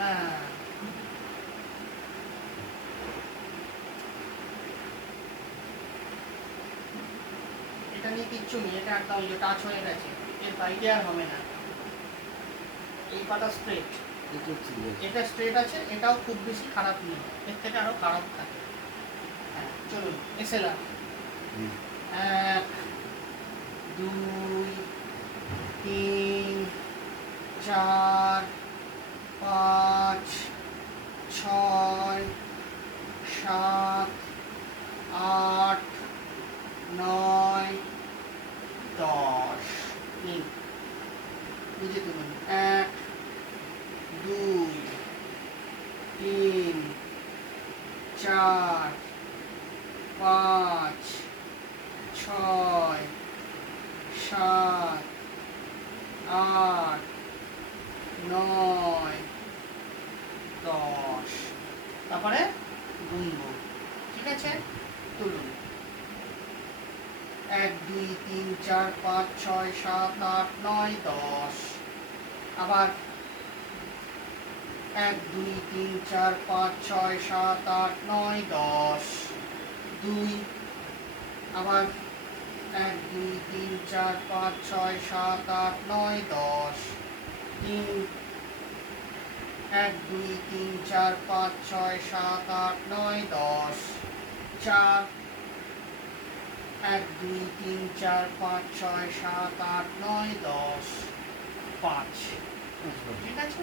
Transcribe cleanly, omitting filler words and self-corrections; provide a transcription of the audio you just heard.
হ্যাঁ, এটা নিয়ে কিচ্ছু নেই, এটা একদম টাচ হয়ে গেছে, এর বাইরে আর হবে না। এই পাটা স্ট্রেট, এটা স্ট্রেট আছে, এটাও খুব বেশি খারাপ নেই, এর থেকে আরো খারাপ থাকে। হ্যাঁ চলুন এসএলআর। 1 2 3 4 5 6 7 8 9 10। নিন বুঝে তুলুন। 1 2 3 4 5 6 7 8 9 10। তারপরে গুনবো, ঠিক আছে? তুলুন। 1 2 3 4 5 6 7 8 9 10। আবার 1 2 3 4 5 6 7 8 9 10। 2 আবার 1 2 3 4 5 6 7 8 9 10। 3 1 2 3 4 5 6 7 8 9 10। 4 1 2 3 4 5 6 7 8 9 10। 5। ঠিক আছে?